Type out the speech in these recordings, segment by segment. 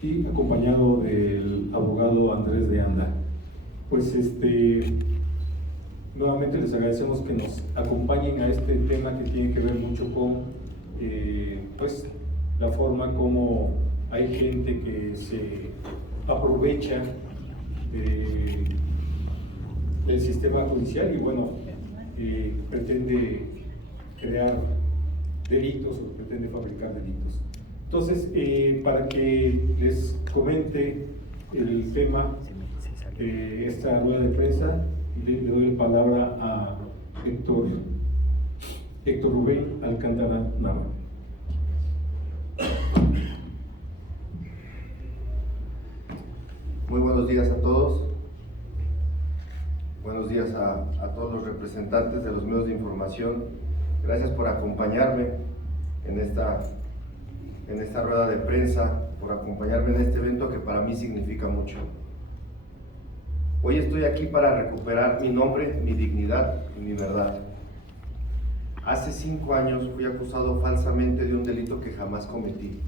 y acompañado del abogado Andrés de Anda. Pues nuevamente les agradecemos que nos acompañen a este tema que tiene que ver mucho con pues la forma como hay gente que se aprovecha del sistema judicial y bueno, pretende crear delitos o pretende fabricar delitos. Entonces, para que les comente el tema de esta rueda de prensa, le doy la palabra a Héctor Rubén Alcántara Nava. Muy buenos días a todos. Buenos días a todos los representantes de los medios de información. Gracias por acompañarme en esta rueda de prensa, por acompañarme en este evento que para mí significa mucho. Hoy estoy aquí para recuperar mi nombre, mi dignidad y mi verdad. Hace 5 años fui acusado falsamente de un delito que jamás cometí.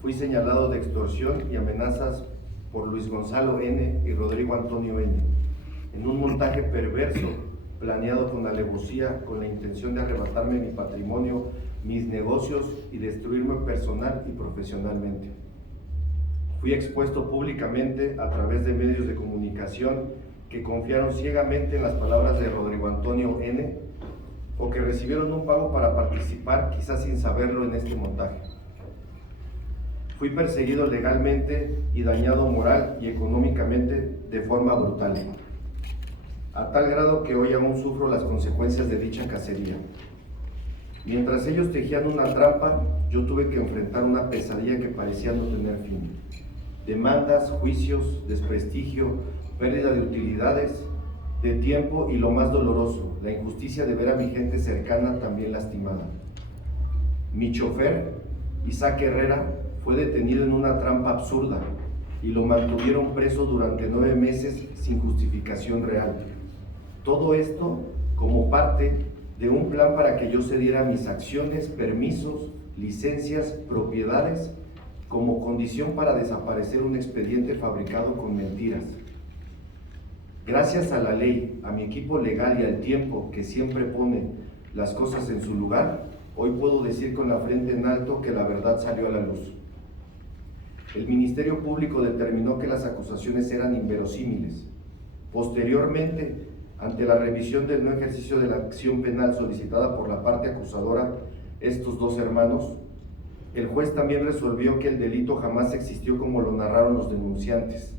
Fui señalado de extorsión y amenazas por Luis Gonzalo N. y Rodrigo Antonio N. en un montaje perverso planeado con alevosía, con la intención de arrebatarme mi patrimonio, mis negocios y destruirme personal y profesionalmente. Fui expuesto públicamente a través de medios de comunicación que confiaron ciegamente en las palabras de Rodrigo Antonio N. o que recibieron un pago para participar, quizás sin saberlo, en este montaje. Fui perseguido legalmente y dañado moral y económicamente de forma brutal, a tal grado que hoy aún sufro las consecuencias de dicha cacería. Mientras ellos tejían una trampa, yo tuve que enfrentar una pesadilla que parecía no tener fin. Demandas, juicios, desprestigio, pérdida de utilidades, de tiempo y lo más doloroso, la injusticia de ver a mi gente cercana también lastimada. Mi chofer, Isaac Herrera, fue detenido en una trampa absurda y lo mantuvieron preso durante 9 meses sin justificación real. Todo esto como parte de un plan para que yo cediera mis acciones, permisos, licencias, propiedades, como condición para desaparecer un expediente fabricado con mentiras. Gracias a la ley, a mi equipo legal y al tiempo que siempre pone las cosas en su lugar, hoy puedo decir con la frente en alto que la verdad salió a la luz. El Ministerio Público determinó que las acusaciones eran inverosímiles. Posteriormente, ante la revisión del no ejercicio de la acción penal solicitada por la parte acusadora, estos 2 hermanos, el juez también resolvió que el delito jamás existió como lo narraron los denunciantes.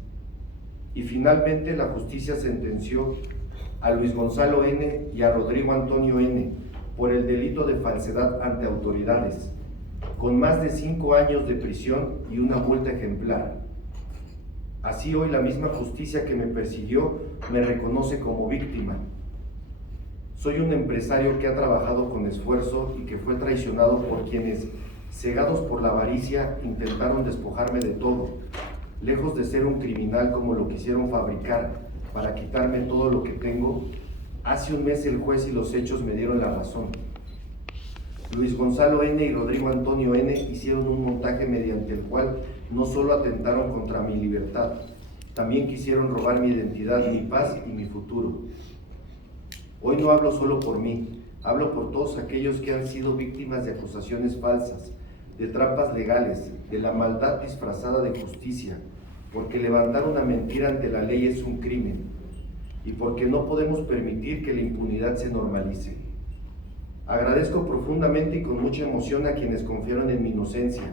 Y finalmente la justicia sentenció a Luis Gonzalo N. y a Rodrigo Antonio N. por el delito de falsedad ante autoridades, con más de 5 años de prisión y una multa ejemplar. Así hoy la misma justicia que me persiguió me reconoce como víctima. Soy un empresario que ha trabajado con esfuerzo y que fue traicionado por quienes, cegados por la avaricia, intentaron despojarme de todo, lejos de ser un criminal como lo quisieron fabricar para quitarme todo lo que tengo. Hace un mes el juez y los hechos me dieron la razón. Luis Gonzalo N. y Rodrigo Antonio N. hicieron un montaje mediante el cual no solo atentaron contra mi libertad, también quisieron robar mi identidad, mi paz y mi futuro. Hoy no hablo solo por mí, hablo por todos aquellos que han sido víctimas de acusaciones falsas, de trampas legales, de la maldad disfrazada de justicia, porque levantar una mentira ante la ley es un crimen, y porque no podemos permitir que la impunidad se normalice. Agradezco profundamente y con mucha emoción a quienes confiaron en mi inocencia,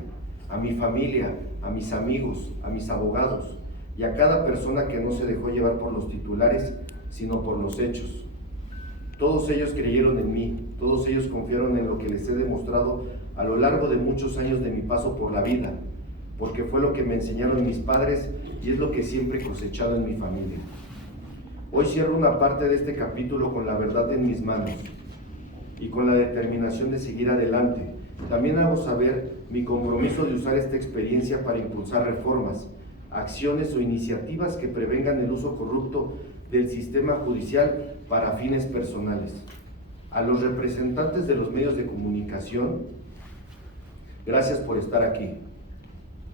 a mi familia, a mis amigos, a mis abogados y a cada persona que no se dejó llevar por los titulares, sino por los hechos. Todos ellos creyeron en mí, todos ellos confiaron en lo que les he demostrado a lo largo de muchos años de mi paso por la vida, porque fue lo que me enseñaron mis padres y es lo que siempre he cosechado en mi familia. Hoy cierro una parte de este capítulo con la verdad en mis manos y con la determinación de seguir adelante. También hago saber mi compromiso de usar esta experiencia para impulsar reformas, acciones o iniciativas que prevengan el uso corrupto del sistema judicial para fines personales. A los representantes de los medios de comunicación, gracias por estar aquí.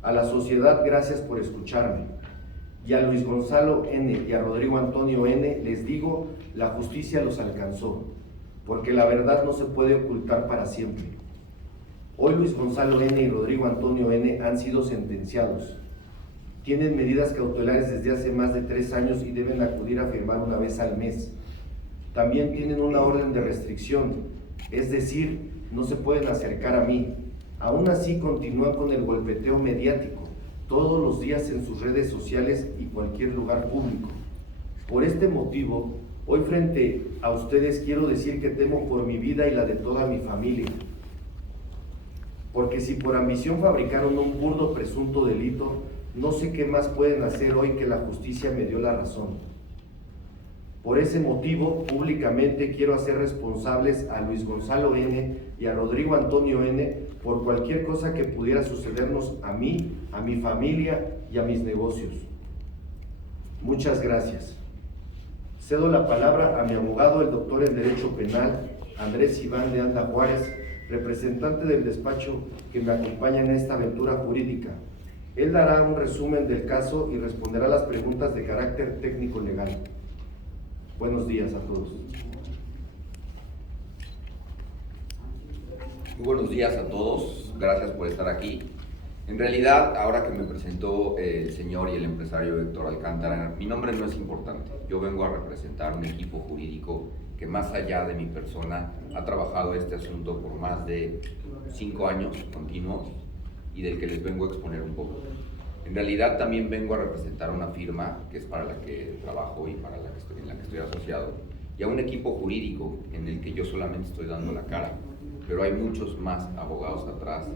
A la sociedad, gracias por escucharme. Y a Luis Gonzalo N. y a Rodrigo Antonio N. les digo, la justicia los alcanzó, porque la verdad no se puede ocultar para siempre. Hoy Luis Gonzalo N. y Rodrigo Antonio N. han sido sentenciados. Tienen medidas cautelares desde hace más de 3 años y deben acudir a firmar una vez al mes. También tienen una orden de restricción, es decir, no se pueden acercar a mí. Aún así continúan con el golpeteo mediático, todos los días en sus redes sociales y cualquier lugar público. Por este motivo, hoy frente a ustedes quiero decir que temo por mi vida y la de toda mi familia. Porque si por ambición fabricaron un burdo presunto delito, no sé qué más pueden hacer hoy que la justicia me dio la razón. Por ese motivo, públicamente quiero hacer responsables a Luis Gonzalo N. y a Rodrigo Antonio N. por cualquier cosa que pudiera sucedernos a mí, a mi familia y a mis negocios. Muchas gracias. Cedo la palabra a mi abogado, el doctor en Derecho Penal, Andrés Iván de Anda Juárez, representante del despacho que me acompaña en esta aventura jurídica. Él dará un resumen del caso y responderá las preguntas de carácter técnico-legal. Buenos días a todos. Muy buenos días a todos, gracias por estar aquí. En realidad, ahora que me presentó el señor y el empresario Héctor Alcántara, mi nombre no es importante. Yo vengo a representar un equipo jurídico que más allá de mi persona ha trabajado este asunto por más de 5 años continuos y del que les vengo a exponer un poco. En realidad también vengo a representar una firma que es para la que trabajo y para en la que estoy asociado, y a un equipo jurídico en el que yo solamente estoy dando la cara, pero hay muchos más abogados atrás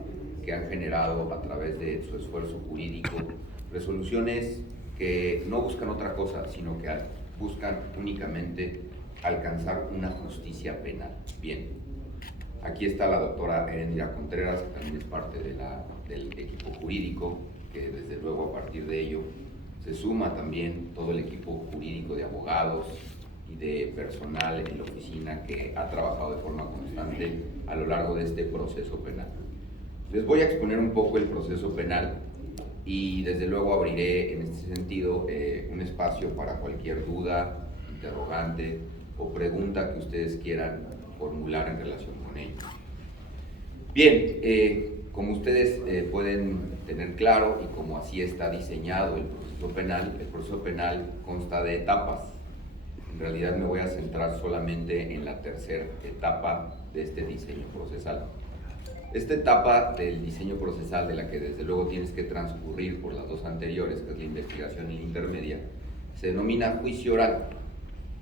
que han generado a través de su esfuerzo jurídico resoluciones que no buscan otra cosa, sino que buscan únicamente alcanzar una justicia penal. Bien, aquí está la doctora Erendira Contreras, que también es parte del equipo jurídico, que desde luego a partir de ello se suma también todo el equipo jurídico de abogados y de personal en la oficina que ha trabajado de forma constante a lo largo de este proceso penal. Les voy a exponer un poco el proceso penal y desde luego abriré en este sentido un espacio para cualquier duda, interrogante o pregunta que ustedes quieran formular en relación con ello. Bien, como ustedes pueden tener claro y como así está diseñado el proceso penal consta de etapas. En realidad me voy a centrar solamente en la tercera etapa de este diseño procesal. Esta etapa del diseño procesal, de la que desde luego tienes que transcurrir por las dos anteriores, que es la investigación y la intermedia, se denomina juicio oral.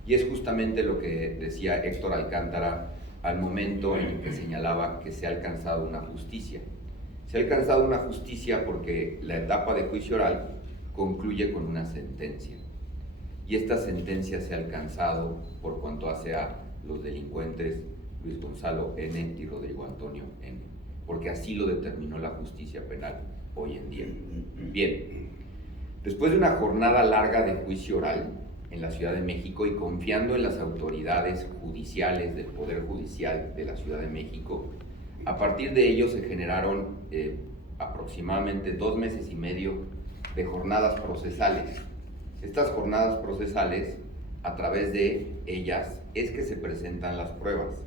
Y es justamente lo que decía Héctor Alcántara al momento en el que señalaba que se ha alcanzado una justicia. Se ha alcanzado una justicia porque la etapa de juicio oral concluye con una sentencia. Y esta sentencia se ha alcanzado por cuanto hace a los delincuentes Luis Gonzalo N. y Rodrigo Antonio N., porque así lo determinó la justicia penal hoy en día. Bien, después de una jornada larga de juicio oral en la Ciudad de México y confiando en las autoridades judiciales del Poder Judicial de la Ciudad de México, a partir de ello se generaron aproximadamente 2 meses y medio de jornadas procesales. Estas jornadas procesales, a través de ellas, es que se presentan las pruebas.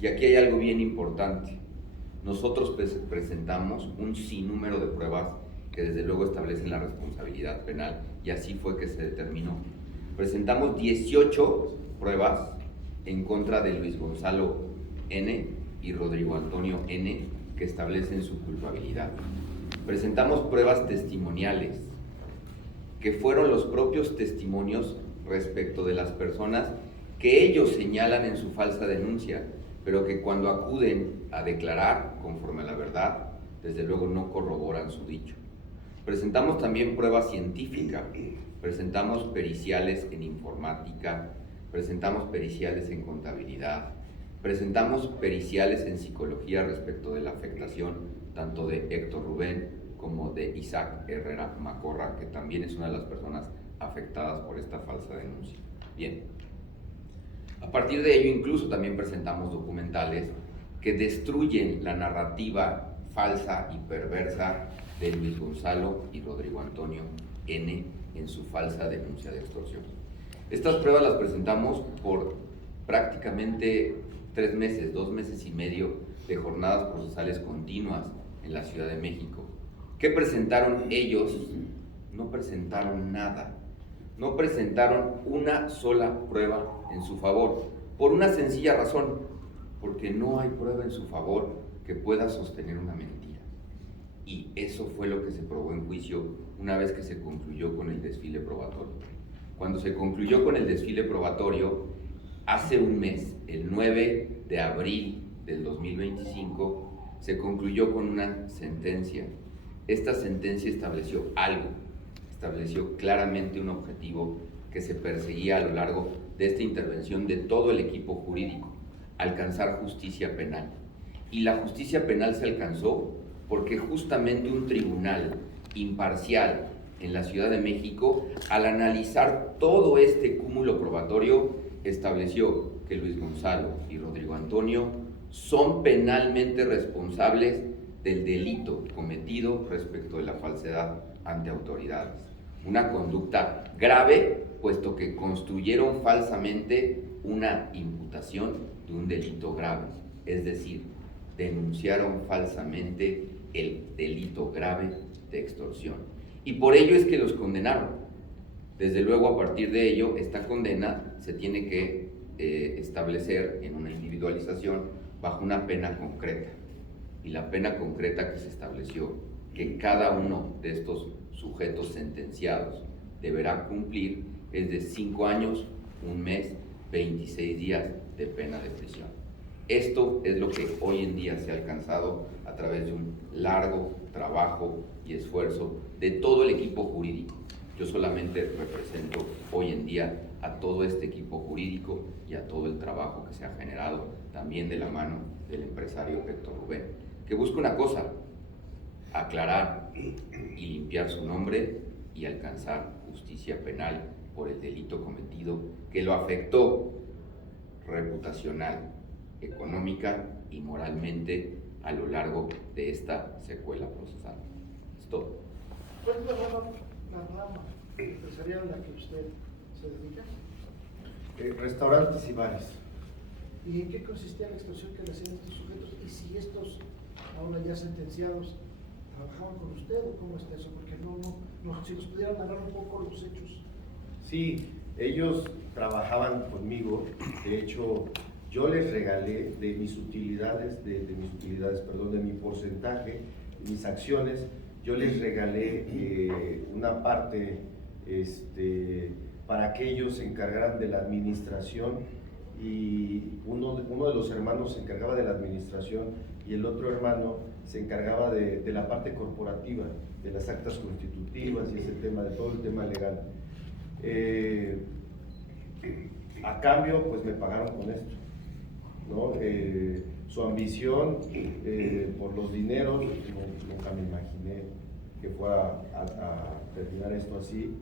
Y aquí hay algo bien importante. Nosotros presentamos un sinnúmero de pruebas que desde luego establecen la responsabilidad penal, y así fue que se determinó. Presentamos 18 pruebas en contra de Luis Gonzalo N. y Rodrigo Antonio N. que establecen su culpabilidad. Presentamos pruebas testimoniales, que fueron los propios testimonios respecto de las personas que ellos señalan en su falsa denuncia, pero que cuando acuden a declarar conforme a la verdad, desde luego no corroboran su dicho. Presentamos también prueba científica, presentamos periciales en informática, presentamos periciales en contabilidad, presentamos periciales en psicología respecto de la afectación tanto de Héctor Rubén como de Isaac Herrera Macorra, que también es una de las personas afectadas por esta falsa denuncia. Bien, a partir de ello incluso también presentamos documentales que destruyen la narrativa falsa y perversa de Luis Gonzalo y Rodrigo Antonio N. en su falsa denuncia de extorsión. Estas pruebas las presentamos por prácticamente 3 meses, 2 meses y medio de jornadas procesales continuas en la Ciudad de México. ¿Qué presentaron ellos? No presentaron nada. No presentaron una sola prueba en su favor, por una sencilla razón, porque no hay prueba en su favor que pueda sostener una mentira. Y eso fue lo que se probó en juicio una vez que se concluyó con el desfile probatorio. Cuando se concluyó con el desfile probatorio, hace un mes, el 9 de abril del 2025, se concluyó con una sentencia. Esta sentencia estableció algo, estableció claramente un objetivo que se perseguía a lo largo de esta intervención de todo el equipo jurídico: alcanzar justicia penal. Y la justicia penal se alcanzó porque justamente un tribunal imparcial en la Ciudad de México, al analizar todo este cúmulo probatorio, estableció que Luis Gonzalo y Rodrigo Antonio son penalmente responsables del delito cometido respecto de la falsedad ante autoridades. Una conducta grave, puesto que construyeron falsamente una imputación de un delito grave, es decir, denunciaron falsamente el delito grave de extorsión. Y por ello es que los condenaron. Desde luego, a partir de ello, esta condena se tiene que establecer en una individualización bajo una pena concreta. Y la pena concreta que se estableció, que cada uno de estos sujetos sentenciados deberá cumplir, es de 5 años, 1 mes, 26 días de pena de prisión. Esto es lo que hoy en día se ha alcanzado a través de un largo trabajo y esfuerzo de todo el equipo jurídico. Yo solamente represento hoy en día a todo este equipo jurídico y a todo el trabajo que se ha generado también de la mano del empresario Héctor Rubén, que busca una cosa: aclarar y limpiar su nombre y alcanzar justicia penal por el delito cometido que lo afectó reputacional, económica y moralmente a lo largo de esta secuela procesal. Es todo. ¿Cuál es la rama empresarial a la que usted se dedica? Restaurantes y bares. ¿Y en qué consistía la extorsión que le hacían estos sujetos? Y si estos, ahora ya sentenciados, trabajaban con usted o cómo está eso? Porque si nos pudieran narrar un poco los hechos. Sí, ellos trabajaban conmigo. De hecho, yo les regalé de mis utilidades, de mi porcentaje, de mis acciones, yo les regalé una parte para que ellos se encargaran de la administración, y uno de los hermanos se encargaba de la administración y el otro hermano se encargaba de la parte corporativa, de las actas constitutivas y ese tema, de todo el tema legal. A cambio, pues me pagaron con esto, ¿no? Su ambición por los dineros, nunca me imaginé que fuera a terminar esto así,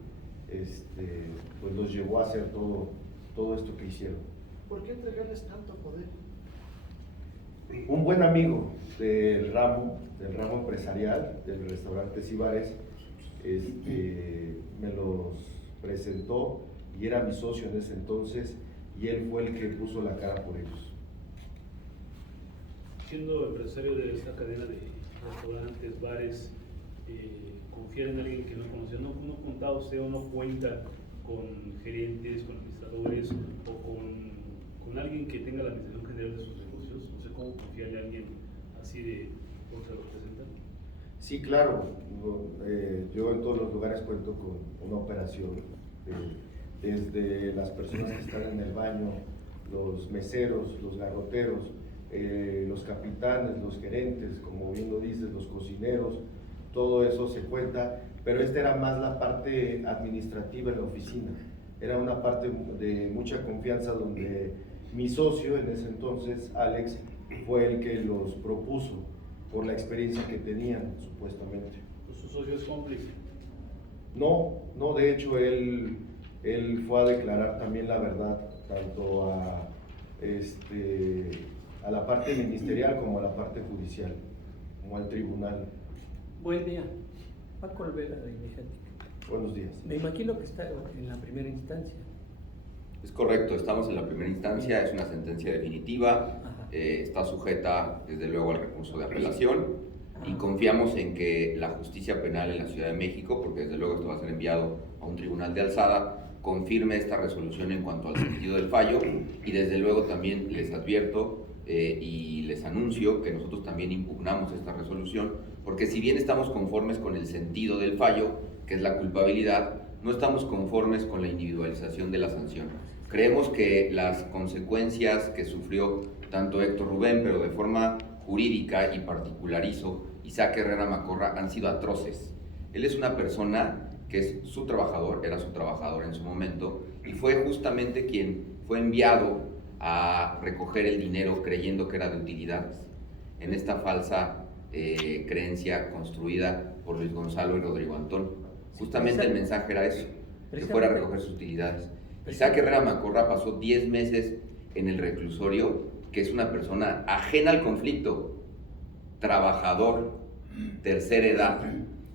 pues los llevó a hacer todo esto que hicieron. ¿Por qué entregarles tanto poder? Un buen amigo del ramo empresarial, de los restaurantes y bares, me los presentó y era mi socio en ese entonces, y él fue el que puso la cara por ellos. Siendo empresario de esta cadena de restaurantes, bares, confiar en alguien que no conocía, no contaba usted o no cuenta con gerentes, con administradores o con alguien que tenga la administración general de sus negocios. No sé cómo confiarle a alguien así de cómo se lo presentan. Sí, claro. Yo en todos los lugares cuento con una operación, desde las personas que están en el baño, los meseros, los garroteros, los capitanes, los gerentes, como bien lo dices, los cocineros, todo eso se cuenta, pero esta era más la parte administrativa en la oficina. Era una parte de mucha confianza donde mi socio en ese entonces, Alex, fue el que los propuso por la experiencia que tenían, supuestamente. Pues ¿su socio es cómplice? No, de hecho él fue a declarar también la verdad, tanto a la parte ministerial como a la parte judicial, como al tribunal. Buen día. Paco Olvera, de Iniciativa. Buenos días. Me imagino que está en la primera instancia. Es correcto, estamos en la primera instancia, es una sentencia definitiva, Ajá. está sujeta desde luego al recurso de apelación y Ajá. confiamos en que la justicia penal en la Ciudad de México, porque desde luego esto va a ser enviado a un tribunal de alzada, confirme esta resolución en cuanto al sentido del fallo y desde luego también les advierto y les anuncio que nosotros también impugnamos esta resolución porque si bien estamos conformes con el sentido del fallo, que es la culpabilidad, no estamos conformes con la individualización de la sanción. Creemos que las consecuencias que sufrió tanto Héctor Rubén, pero de forma jurídica y particularizo, Isaac Herrera Macorra, han sido atroces. Él es una persona que es su trabajador, era su trabajador en su momento, y fue justamente quien fue enviado a recoger el dinero creyendo que era de utilidades, en esta falsa creencia construida por Luis Gonzalo y Rodrigo Antón. Justamente el mensaje era eso, que fuera a recoger sus utilidades. Isaac Herrera Macorra pasó 10 meses en el reclusorio, que es una persona ajena al conflicto, trabajador, tercera edad,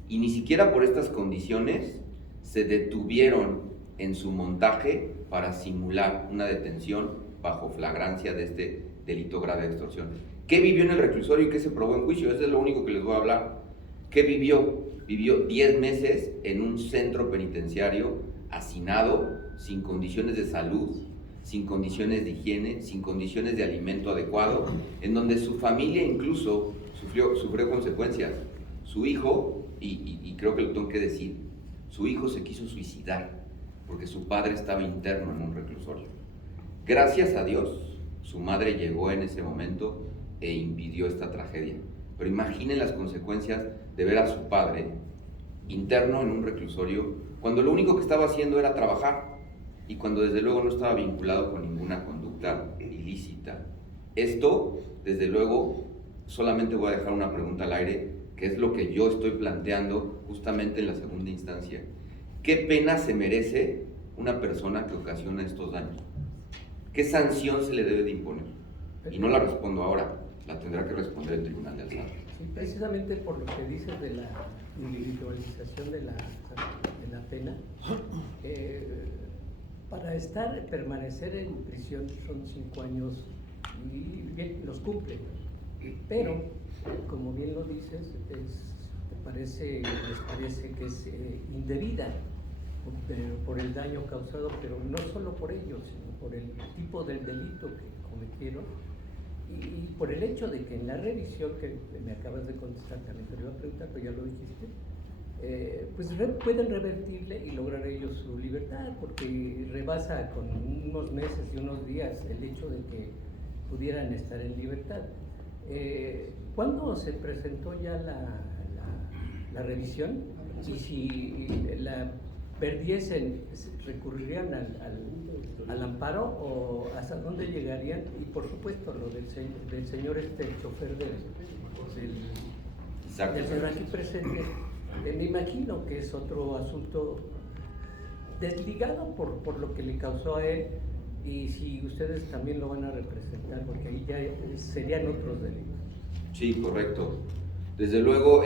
y ni siquiera por estas condiciones se detuvieron en su montaje para simular una detención bajo flagrancia de este delito grave de extorsión. ¿Qué vivió en el reclusorio y qué se probó en juicio? Eso es lo único que les voy a hablar. ¿Qué vivió? Vivió 10 meses en un centro penitenciario hacinado, sin condiciones de salud, sin condiciones de higiene, sin condiciones de alimento adecuado, en donde su familia incluso sufrió consecuencias. Su hijo, y creo que lo tengo que decir, su hijo se quiso suicidar porque su padre estaba interno en un reclusorio. Gracias a Dios, su madre llegó en ese momento e impidió esta tragedia. Pero imaginen las consecuencias de ver a su padre interno en un reclusorio cuando lo único que estaba haciendo era trabajar y cuando desde luego no estaba vinculado con ninguna conducta ilícita. Esto, desde luego, solamente voy a dejar una pregunta al aire, que es lo que yo estoy planteando justamente en la segunda instancia. ¿Qué pena se merece una persona que ocasiona estos daños? ¿Qué sanción se le debe de imponer? Y no la respondo ahora, la tendrá que responder el tribunal de alzada. Sí, precisamente por lo que dices de la individualización de la pena, para permanecer en prisión son 5 años y bien, los cumple, pero como bien lo dices, les parece que es indebida por el daño causado, pero no solo por ello, sino por el tipo del delito que cometieron y por el hecho de que en la revisión que me acabas de contestar, también te lo iba a preguntar, pero ya lo dijiste, pues pueden revertirle y lograr ellos su libertad, porque rebasa con unos meses y unos días el hecho de que pudieran estar en libertad. ¿Cuándo se presentó ya la revisión? Y si la perdiesen, ¿recurrirían al amparo o hasta dónde llegarían? Y por supuesto lo del señor chofer del señor aquí presente, me imagino que es otro asunto desligado por lo que le causó a él, y si ustedes también lo van a representar, porque ahí ya serían otros delitos. Sí, correcto. Desde luego,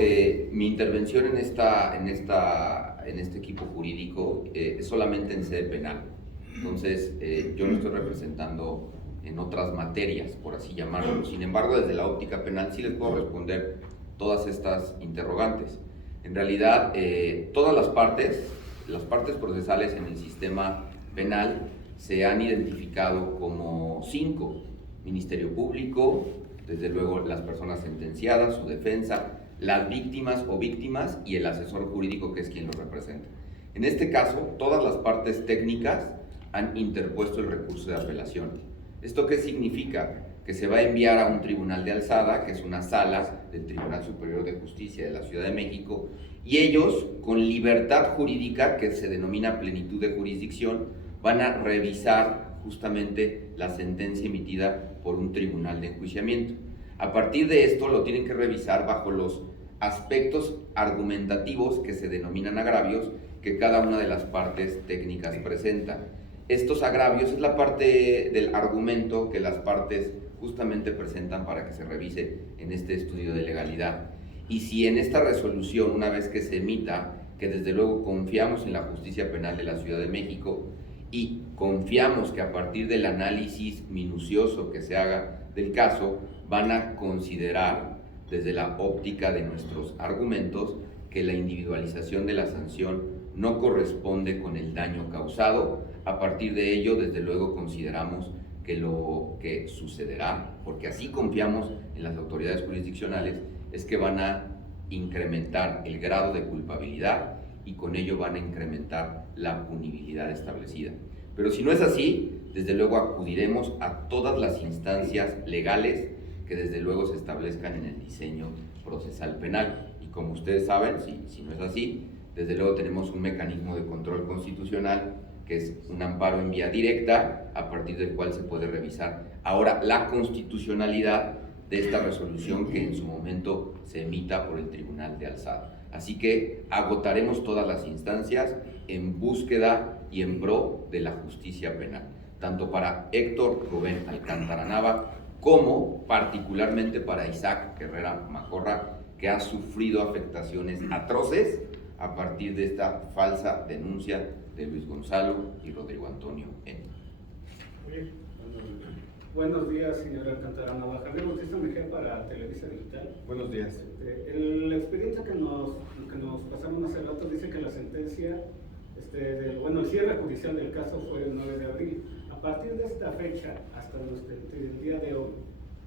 mi intervención en este equipo jurídico es solamente en sede penal. Entonces, yo no estoy representando en otras materias, por así llamarlo. Sin embargo, desde la óptica penal sí les puedo responder todas estas interrogantes. En realidad, todas las partes procesales en el sistema penal se han identificado como 5: Ministerio Público, desde luego las personas sentenciadas, su defensa, las víctimas o víctimas y el asesor jurídico, que es quien los representa. En este caso, todas las partes técnicas han interpuesto el recurso de apelación. ¿Esto qué significa? Que se va a enviar a un tribunal de alzada, que es una sala del Tribunal Superior de Justicia de la Ciudad de México, y ellos, con libertad jurídica, que se denomina plenitud de jurisdicción, van a revisar justamente la sentencia emitida por un tribunal de enjuiciamiento. A partir de esto lo tienen que revisar bajo los aspectos argumentativos que se denominan agravios que cada una de las partes técnicas presenta. Estos agravios es la parte del argumento que las partes justamente presentan para que se revise en este estudio de legalidad. Y si en esta resolución, una vez que se emita, que desde luego confiamos en la justicia penal de la Ciudad de México y confiamos que a partir del análisis minucioso que se haga del caso, van a considerar desde la óptica de nuestros argumentos que la individualización de la sanción no corresponde con el daño causado. A partir de ello, desde luego, consideramos que lo que sucederá, porque así confiamos en las autoridades jurisdiccionales, es que van a incrementar el grado de culpabilidad y con ello van a incrementar la punibilidad establecida. Pero si no es así, desde luego acudiremos a todas las instancias legales que desde luego se establezcan en el diseño procesal penal. Y como ustedes saben, si no es así, desde luego tenemos un mecanismo de control constitucional que es un amparo en vía directa, a partir del cual se puede revisar ahora la constitucionalidad de esta resolución que en su momento se emita por el Tribunal de Alzada. Así que agotaremos todas las instancias en búsqueda y en pro de la justicia penal, tanto para Héctor Rubén Alcántara Nava como particularmente para Isaac Herrera Macorra, que ha sufrido afectaciones atroces a partir de esta falsa denuncia de Luis Gonzalo y Rodrigo Antonio N. Buenos días, señora Alcántara Nava. Javier Bautista Mejía para Televisa Digital. Buenos días. El expediente que nos pasaron hace rato dice que la sentencia, el cierre judicial del caso fue el 9 de abril. A partir de esta fecha, hasta el día de hoy,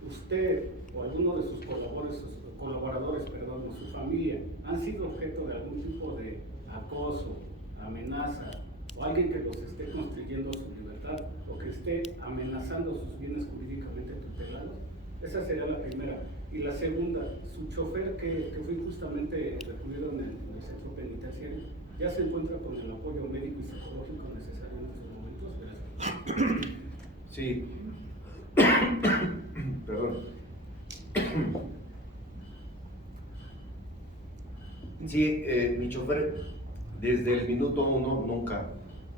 usted o alguno de sus colaboradores, o su familia, han sido objeto de algún tipo de acoso, amenaza, o alguien que los esté construyendo su libertad, o que esté amenazando sus bienes jurídicamente tutelados. Esa sería la primera. Y la segunda, su chofer que fue injustamente recluido en el centro penitenciario, ¿ya se encuentra con el apoyo médico y psicológico necesario en estos momentos? Gracias. Sí. Perdón. Sí, mi chofer, desde el minuto 1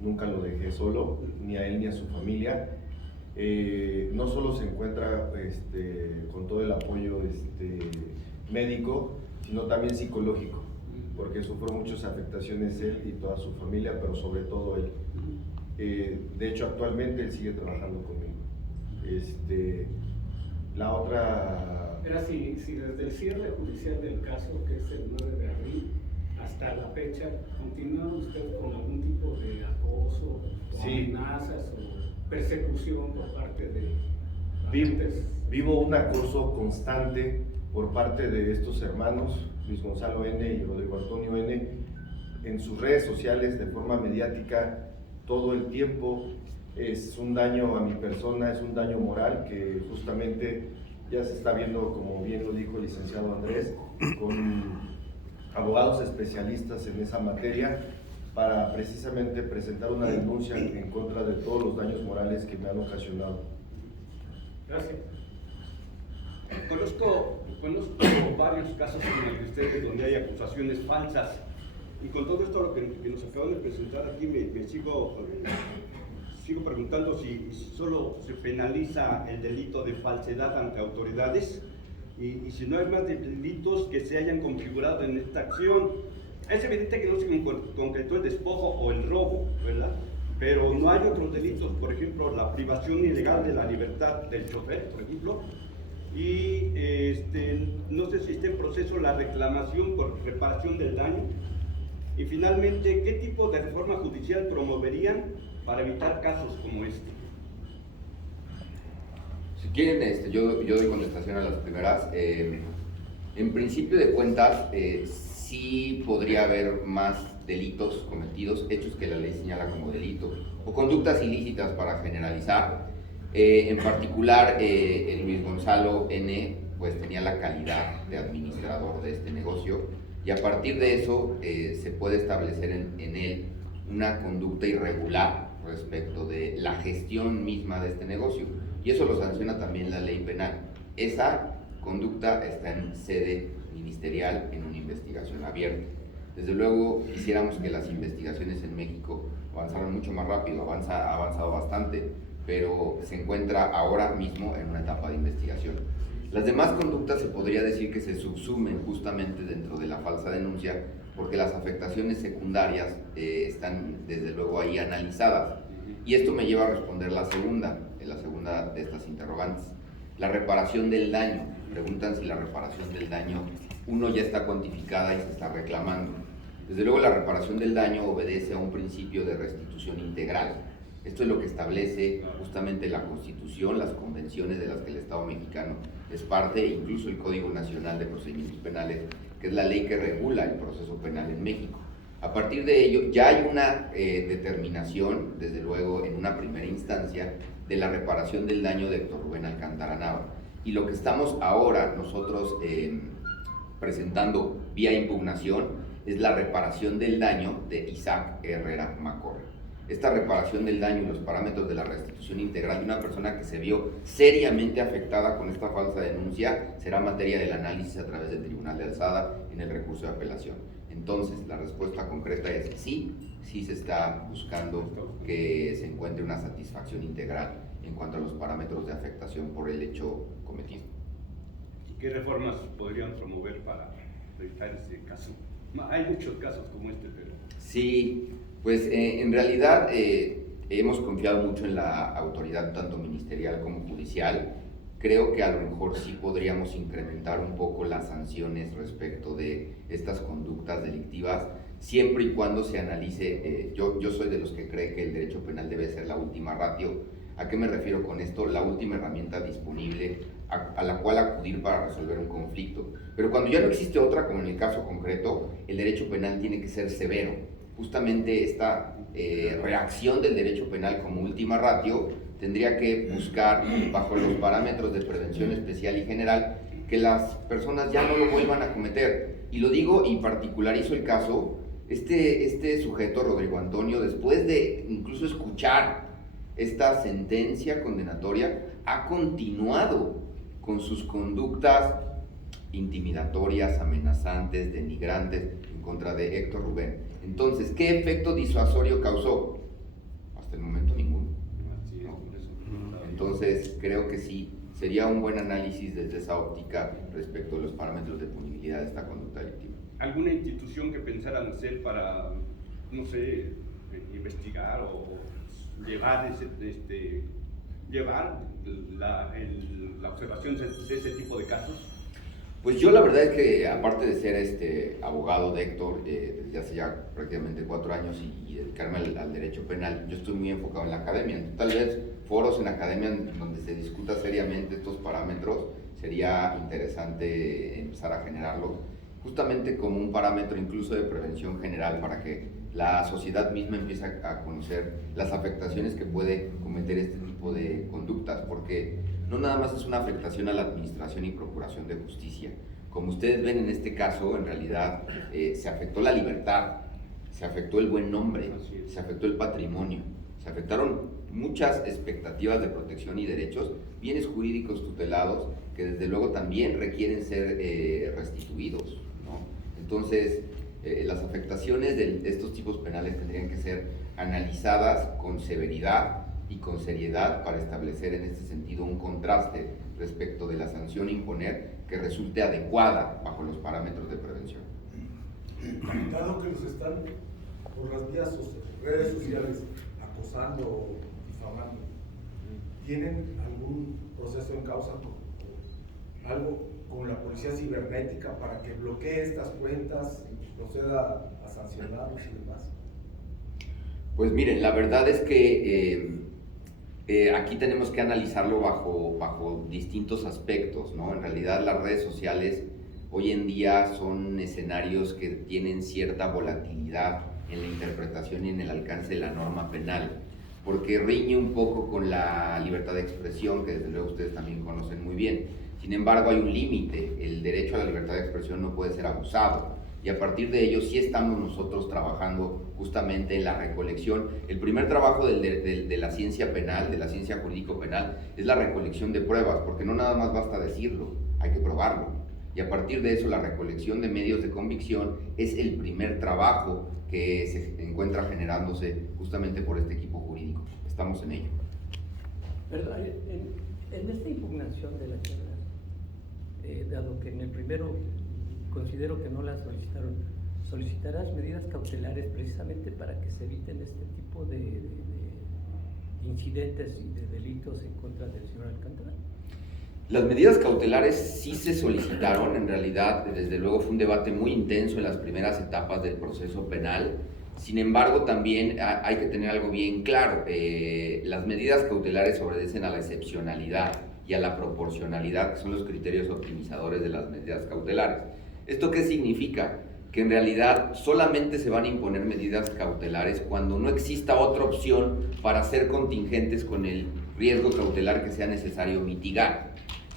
nunca lo dejé solo, ni a él ni a su familia. No solo se encuentra con todo el apoyo médico, sino también psicológico, porque sufrió muchas afectaciones él y toda su familia, pero sobre todo él. De hecho, actualmente él sigue trabajando conmigo. La otra... Era si desde el cierre judicial del caso, que es el 9 de abril, hasta la fecha, ¿continúa usted con algún tipo de acoso, o amenazas o persecución por parte de agentes? Vivo un acoso constante por parte de estos hermanos, Luis Gonzalo N. y Rodrigo Antonio N., en sus redes sociales, de forma mediática, todo el tiempo. Es un daño a mi persona, es un daño moral que justamente ya se está viendo, como bien lo dijo el licenciado Andrés, con abogados especialistas en esa materia, para precisamente presentar una denuncia en contra de todos los daños morales que me han ocasionado. Gracias. Conozco varios casos en el que donde hay acusaciones falsas, y con todo esto lo que nos acaban de presentar aquí me sigo preguntando si solo se penaliza el delito de falsedad ante autoridades y si no hay más delitos que se hayan configurado en esta acción. Es evidente que no se concretó el despojo o el robo, ¿verdad? Pero no hay otros delitos, por ejemplo, la privación ilegal de la libertad del chofer, por ejemplo, y no sé si está en proceso la reclamación por reparación del daño. Y finalmente, ¿qué tipo de reforma judicial promoverían para evitar casos como este? Si quieren, yo doy contestación a las primeras. En principio de cuentas, sí podría haber más delitos cometidos, hechos que la ley señala como delito, o conductas ilícitas para generalizar. En particular, el Luis Gonzalo N. pues tenía la calidad de administrador de este negocio, y a partir de eso se puede establecer en él una conducta irregular respecto de la gestión misma de este negocio, y eso lo sanciona también la ley penal. Esa conducta está en sede ministerial, en una investigación abierta. Desde luego quisiéramos que las investigaciones en México avanzaran mucho más rápido, ha avanzado bastante, pero se encuentra ahora mismo en una etapa de investigación. Las demás conductas se podría decir que se subsumen justamente dentro de la falsa denuncia, porque las afectaciones secundarias están desde luego ahí analizadas. Y esto me lleva a responder la segunda de estas interrogantes. La reparación del daño. Preguntan si la reparación del daño, uno, ya está cuantificada y se está reclamando. Desde luego la reparación del daño obedece a un principio de restitución integral. Esto es lo que establece justamente la Constitución, las convenciones de las que el Estado mexicano es parte, e incluso el Código Nacional de Procedimientos Penales, que es la ley que regula el proceso penal en México. A partir de ello, ya hay una determinación, desde luego en una primera instancia, de la reparación del daño de Héctor Rubén Alcántara Nava. Y lo que estamos ahora nosotros presentando vía impugnación es la reparación del daño de Isaac Herrera Macorra. Esta reparación del daño y los parámetros de la restitución integral de una persona que se vio seriamente afectada con esta falsa denuncia será materia del análisis a través del Tribunal de Alzada en el recurso de apelación. Entonces, la respuesta concreta es sí se está buscando que se encuentre una satisfacción integral en cuanto a los parámetros de afectación por el hecho cometido. ¿Y qué reformas podrían promover para evitar este caso? Hay muchos casos como este, pero... Sí, pues en realidad hemos confiado mucho en la autoridad tanto ministerial como judicial. Creo que a lo mejor sí podríamos incrementar un poco las sanciones respecto de estas conductas delictivas, siempre y cuando se analice. Yo soy de los que cree que el derecho penal debe ser la última ratio. ¿A qué me refiero con esto? La última herramienta disponible a la cual acudir para resolver un conflicto. Pero cuando ya no existe otra, como en el caso concreto, el derecho penal tiene que ser severo. Justamente esta reacción del derecho penal como última ratio tendría que buscar, bajo los parámetros de prevención especial y general, que las personas ya no lo vuelvan a cometer. Y lo digo y particularizo el caso, este sujeto, Rodrigo Antonio, después de incluso escuchar esta sentencia condenatoria, ha continuado con sus conductas intimidatorias, amenazantes, denigrantes en contra de Héctor Rubén. Entonces, ¿qué efecto disuasorio causó? Hasta el momento ninguno. ¿No? Entonces, creo que sí, sería un buen análisis desde esa óptica respecto a los parámetros de punibilidad de esta conducta delictiva. ¿Alguna institución que pensaran hacer para, no sé, investigar o llevar la observación de ese tipo de casos? Pues yo la verdad es que, aparte de ser abogado de Héctor desde hace ya prácticamente 4 años y dedicarme al derecho penal, yo estoy muy enfocado en la academia. Tal vez foros en academia donde se discuta seriamente estos parámetros, sería interesante empezar a generarlo justamente como un parámetro incluso de prevención general, para que la sociedad misma empiece a conocer las afectaciones que puede cometer este tipo de conductas, porque no nada más es una afectación a la administración y procuración de justicia. Como ustedes ven en este caso, en realidad se afectó la libertad, se afectó el buen nombre, se afectó el patrimonio, se afectaron muchas expectativas de protección y derechos, bienes jurídicos tutelados que desde luego también requieren ser restituidos, ¿no? Entonces, las afectaciones de estos tipos penales tendrían que ser analizadas con severidad y con seriedad para establecer en este sentido un contraste respecto de la sanción a imponer que resulte adecuada bajo los parámetros de prevención. Dado que los están por las vías redes sociales acosando o difamando, ¿tienen algún proceso en causa, algo con la policía cibernética para que bloquee estas cuentas, proceda a sancionarlos y demás? Pues miren, la verdad es que aquí tenemos que analizarlo bajo distintos aspectos, ¿no? En realidad las redes sociales hoy en día son escenarios que tienen cierta volatilidad en la interpretación y en el alcance de la norma penal, porque riñe un poco con la libertad de expresión, que desde luego ustedes también conocen muy bien. Sin embargo, hay un límite. El derecho a la libertad de expresión no puede ser abusado, y a partir de ello sí estamos nosotros trabajando justamente en la recolección. El primer trabajo de la ciencia penal, de la ciencia jurídico-penal, es la recolección de pruebas, porque no nada más basta decirlo, hay que probarlo. Y a partir de eso, la recolección de medios de convicción es el primer trabajo que se encuentra generándose justamente por este equipo jurídico. Estamos en ello. ¿Verdad? En esta impugnación de la guerra, dado que en el primero considero que no las solicitaron, ¿solicitarás medidas cautelares precisamente para que se eviten este tipo de incidentes y de delitos en contra del señor Alcántara? Las medidas cautelares sí se solicitaron, en realidad, desde luego fue un debate muy intenso en las primeras etapas del proceso penal. Sin embargo, también hay que tener algo bien claro, las medidas cautelares obedecen a la excepcionalidad y a la proporcionalidad, que son los criterios optimizadores de las medidas cautelares. ¿Esto qué significa? Que en realidad solamente se van a imponer medidas cautelares cuando no exista otra opción para ser contingentes con el riesgo cautelar que sea necesario mitigar.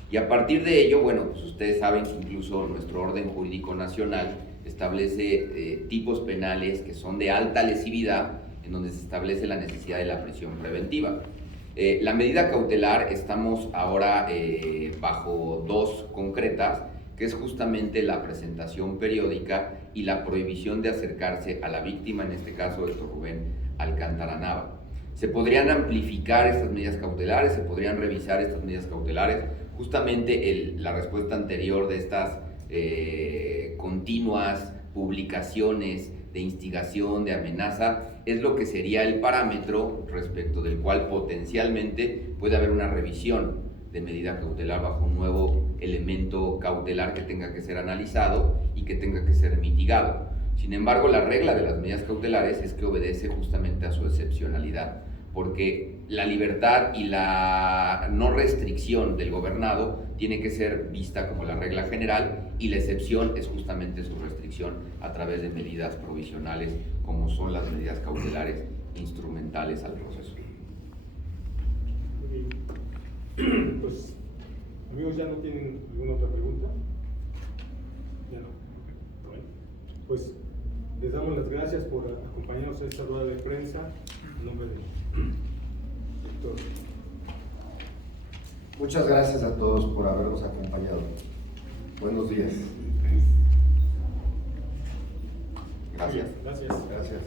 Y a partir de ello, bueno, pues ustedes saben que incluso nuestro orden jurídico nacional establece tipos penales que son de alta lesividad, en donde se establece la necesidad de la prisión preventiva. La medida cautelar estamos ahora bajo dos concretas, que es justamente la presentación periódica y la prohibición de acercarse a la víctima, en este caso Héctor Rubén Alcántara Nava. Se podrían amplificar estas medidas cautelares, se podrían revisar estas medidas cautelares. Justamente la respuesta anterior de estas continuas publicaciones de instigación, de amenaza, es lo que sería el parámetro respecto del cual potencialmente puede haber una revisión de medida cautelar bajo un nuevo elemento cautelar que tenga que ser analizado y que tenga que ser mitigado. Sin embargo, la regla de las medidas cautelares es que obedece justamente a su excepcionalidad, porque la libertad y la no restricción del gobernado tiene que ser vista como la regla general y la excepción es justamente su restricción a través de medidas provisionales como son las medidas cautelares instrumentales al proceso. Pues, amigos, ¿ya no tienen alguna otra pregunta? Ya no. Bueno, pues les damos las gracias por acompañarnos a esta rueda de prensa en nombre del doctor. Muchas gracias a todos por habernos acompañado. Buenos días. Gracias. Gracias. Gracias.